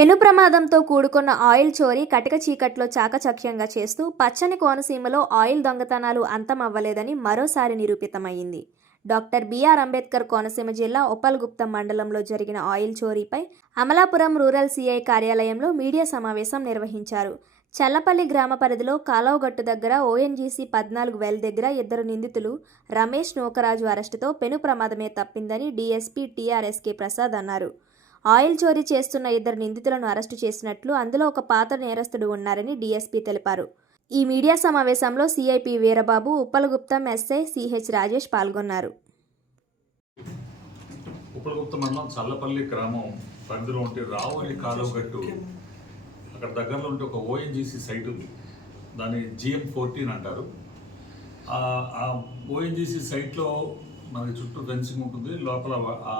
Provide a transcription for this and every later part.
పెను ప్రమాదంతో కూడుకున్న ఆయిల్ చోరీ కటిక చీకట్లో చాకచక్యంగా చేస్తూ పచ్చని కోనసీమలో ఆయిల్ దొంగతనాలు అంతమవ్వలేదని మరోసారి నిరూపితమైంది డాక్టర్ బిఆర్ అంబేద్కర్ కోనసీమ జిల్లా ఒప్పల్గుప్తం మండలంలో జరిగిన ఆయిల్ చోరీపై అమలాపురం రూరల్ సీఐ కార్యాలయంలో మీడియా సమావేశం నిర్వహించారు. చల్లపల్లి గ్రామ పరిధిలో కాలవగట్టు దగ్గర ఓఎన్జీసీ పద్నాలుగు వెల్ దగ్గర ఇద్దరు నిందితులు రమేష్ నూకరాజు అరెస్టుతో పెను ప్రమాదమే తప్పిందని డీఎస్పీ టీఆర్ఎస్కే ప్రసాద్ అన్నారు. ఆయిల్ చోరీ చేస్తున్న ఇద్దరు నిందితులను అరెస్టు చేసినట్లు అందులో ఒక పాత నేరస్తుడు ఉన్నారని డీఎస్పీ తెలిపారు. ఈ మీడియా సమావేశంలో CI P Veerababu Uppalaguptam SI CH Rajesh పాల్గొన్నారు. ఉప్పలగుప్త మండలం చల్లపల్లి గ్రామం పరిధిలో ఉంటే రావుని కాలువగట్టు అక్కడ దగ్గరలో ఉంటే ఒక ఓఎన్జీసీ సైట్ ఉంది. దాన్ని జిఎం ఫోర్టీన్ అంటారు. ఆ ఓఎన్జీసీ సైట్లో మనకి చుట్టూ ఫెన్సింగ్ ఉంటుంది. లోపల ఆ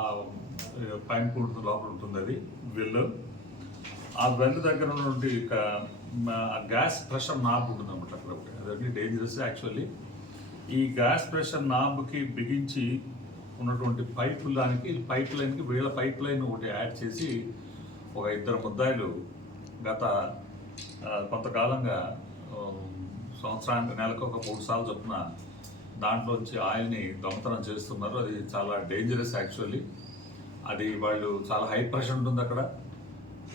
పైన కూడుతుంది లోపల ఉంటుంది అది వెల్. ఆ వెల్ దగ్గర ఉన్నటువంటి ఆ గ్యాస్ ప్రెషర్ నాబ్ ఉంటుంది అనమాట అక్కడ ఒకటి. అదొకటి డేంజరస్ యాక్చువల్లీ ఈ గ్యాస్ ప్రెషర్ నాబ్కి బిగించి ఉన్నటువంటి పైప్ దానికి పైప్ లైన్కి వీళ్ళ పైప్ లైన్ ఒకటి యాడ్ చేసి ఒక ఇద్దరు ముద్దాయిలు గత కొంతకాలంగా సంవత్సరానికి నెలకు ఒక మూడు సార్లు చొప్పున దాంట్లోంచి ఆయిల్ని దొంగతనం చేస్తున్నారు. అది చాలా డేంజరస్ యాక్చువల్లీ అది వాళ్ళు చాలా హై ప్రెషర్ ఉంటుంది అక్కడ.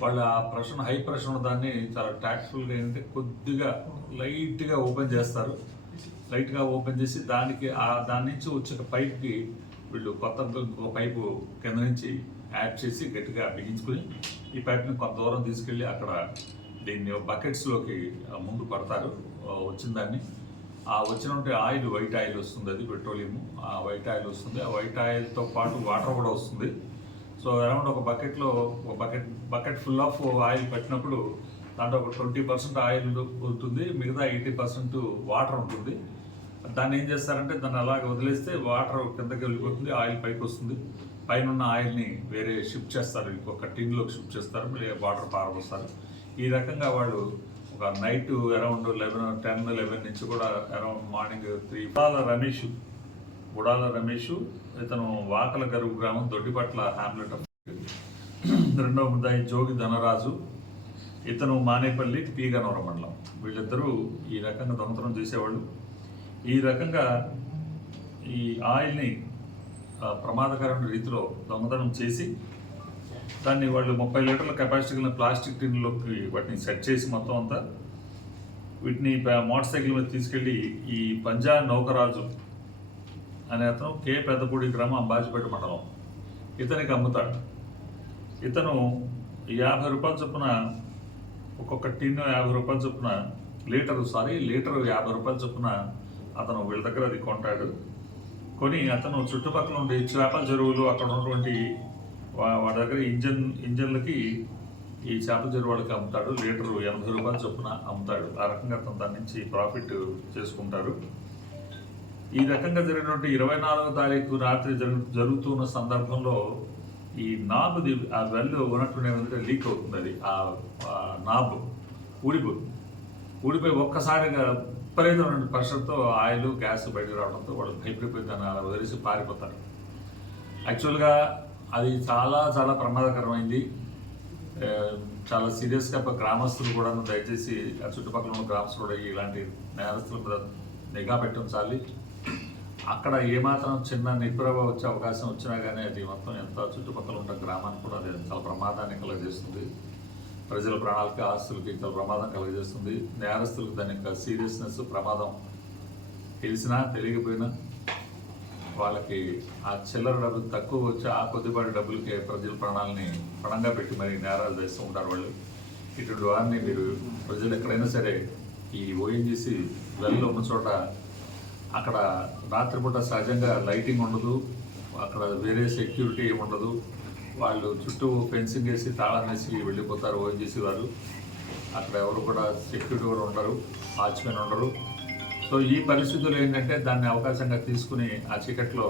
వాళ్ళు ఆ ప్రెషర్ హై ప్రెషర్ ఉన్న దాన్ని చాలా ట్యాక్ట్ఫుల్గా ఏంటంటే కొద్దిగా లైట్గా ఓపెన్ చేస్తారు. లైట్గా ఓపెన్ చేసి దానికి ఆ దాని నుంచి వచ్చే పైప్కి వీళ్ళు కొత్త ఒక పైపు కింద నుంచి యాడ్ చేసి గట్టిగా బిగించుకుని ఈ పైప్ని కొంత దూరం తీసుకెళ్ళి అక్కడ దీన్ని బకెట్స్లోకి ముందు పడతారు వచ్చిన దాన్ని. ఆ వచ్చినటువంటి ఆయిల్ వైట్ ఆయిల్ వస్తుంది అది పెట్రోలియం ఆ వైట్ ఆయిల్ వస్తుంది. ఆ వైట్ ఆయిల్తో పాటు వాటర్ కూడా వస్తుంది. సో అరౌండ్ ఒక బకెట్లో ఒక bucket bucket full of oil పెట్టినప్పుడు దాంట్లో ఒక ట్వంటీ పర్సెంట్ ఆయిల్ ఉంటుంది. మిగతా ఎయిటీ పర్సెంట్ వాటర్ ఉంటుంది. దాన్ని ఏం చేస్తారంటే దాన్ని అలాగ వదిలేస్తే వాటర్ కిందకి వెళ్ళిపోతుంది ఆయిల్ పైకి వస్తుంది. పైన ఉన్న ఆయిల్ని వేరే షిఫ్ట్ చేస్తారు. ఇంకొక టిన్లోకి షిఫ్ట్ చేస్తారు. మళ్ళీ వాటర్ పారబోస్తారు. ఈ రకంగా వాళ్ళు ఒక night around eleven ten eleven నుంచి కూడా around morning three. Gudala Ramesh Gudala Ramesh ఇతను వాకల గరువు గ్రామం దొడ్డిపట్ల హ్యామ్లెట్ రెండవ ముద్దాయి జోగి ధనరాజు ఇతను మానేపల్లి పీగనవరం మండలం. వీళ్ళిద్దరూ ఈ రకంగా దొంగతనం చేసేవాళ్ళు. ఈ రకంగా ఈ ఆయిల్ని ప్రమాదకరమైన రీతిలో దొంగతనం చేసి దాన్ని వాళ్ళు ముప్పై లీటర్ల కెపాసిటీ కలిగిన ప్లాస్టిక్ టిన్లోకి వాటిని సెట్ చేసి మొత్తం అంతా వీటిని మోటార్ సైకిల్ మీద తీసుకెళ్ళి ఈ పంజా నౌకరాజు అనే అతను కే. పెద్దపూడి గ్రామం అంబాజీపేట మండలం. ఇతనికి అమ్ముతాడు. ఇతను యాభై రూపాయల చొప్పున ఒక్కొక్క టిన్ యాభై రూపాయల చొప్పున లీటరు సారీ లీటరు యాభై రూపాయల చొప్పున అతను వీళ్ళ దగ్గర అది కొంటాడు. కొని అతను చుట్టుపక్కల ఉండే చేపల చెరువులు అక్కడ ఉన్నటువంటి వాడి దగ్గర ఇంజన్ ఇంజన్లకి ఈ చేపల చెరువు వాళ్ళకి అమ్ముతాడు లీటరు ఎనభై రూపాయల చొప్పున అమ్ముతాడు. ఆ రకంగా అతను దాని నుంచి ప్రాఫిట్ చేసుకుంటారు. ఈ రకంగా జరిగినటువంటి ఇరవై నాలుగో తారీఖు రాత్రి జరుగు జరుగుతున్న సందర్భంలో ఈ నాబ్ ఆ వెల్ ఉన్నటువంటి ఏమంటే లీక్ అవుతుంది అది. ఆ నాబ్ ఊడిపోతుంది. ఊడిపోయి ఒక్కసారిగా విపరీతమైన ప్రెషర్తో ఆయిల్ గ్యాస్ బయటకు రావడంతో వాళ్ళు భయపడిపోయి దాన్ని వదిలేసి పారిపోతారు యాక్చువల్గా అది చాలా చాలా ప్రమాదకరమైంది. చాలా సీరియస్గా గ్రామస్తులు కూడా దయచేసి ఆ చుట్టుపక్కల ఉన్న గ్రామస్తులు కూడా ఇలాంటి నేరస్తుల మీద నిఘా పెట్టించాలి అక్కడ ఏమాత్రం చిన్న నిప్రభ వచ్చే అవకాశం వచ్చినా కానీ అది మొత్తం ఎంత చుట్టుపక్కల ఉన్న గ్రామానికి కూడా అది చాలా ప్రమాదాన్ని కలుగజేస్తుంది. ప్రజల ప్రాణాలకి ఆస్తులకి చాలా ప్రమాదం కలుగజేస్తుంది. నేరస్తులకు దాని యొక్క సీరియస్నెస్ ప్రమాదం తెలిసినా తెలియకపోయినా వాళ్ళకి ఆ చిల్లర డబ్బులు తక్కువ వచ్చి ఆ కొద్దిపాటి డబ్బులకి ప్రజల ప్రాణాలని పణంగా పెట్టి మరి నేరాలు చేస్తూ ఉంటారు వాళ్ళు. ఇటువంటి వారిని మీరు ప్రజలు ఎక్కడైనా సరే ఈ ఓఎన్జీసీ వెల్లో ఉన్న చోట అక్కడ రాత్రిపూట సహజంగా లైటింగ్ ఉండదు అక్కడ వేరే సెక్యూరిటీ ఉండదు. వాళ్ళు చుట్టూ ఫెన్సింగ్ వేసి తాళం వేసి వెళ్ళిపోతారు ఓఎన్జీసీ వారు. అక్కడ ఎవరు కూడా సెక్యూరిటీ కూడా ఉండరు వాచ్మెన్ ఉండరు. సో ఈ పరిస్థితులు ఏంటంటే దాన్ని అవకాశంగా తీసుకుని ఆ చీకట్లో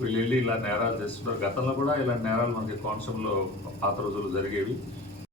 వీళ్ళు వెళ్ళి ఇలా నేరాలు చేస్తున్నారు. గతంలో కూడా ఇలా నేరాలు మనకి కోనసీమలో పాత రోజులు జరిగేవి.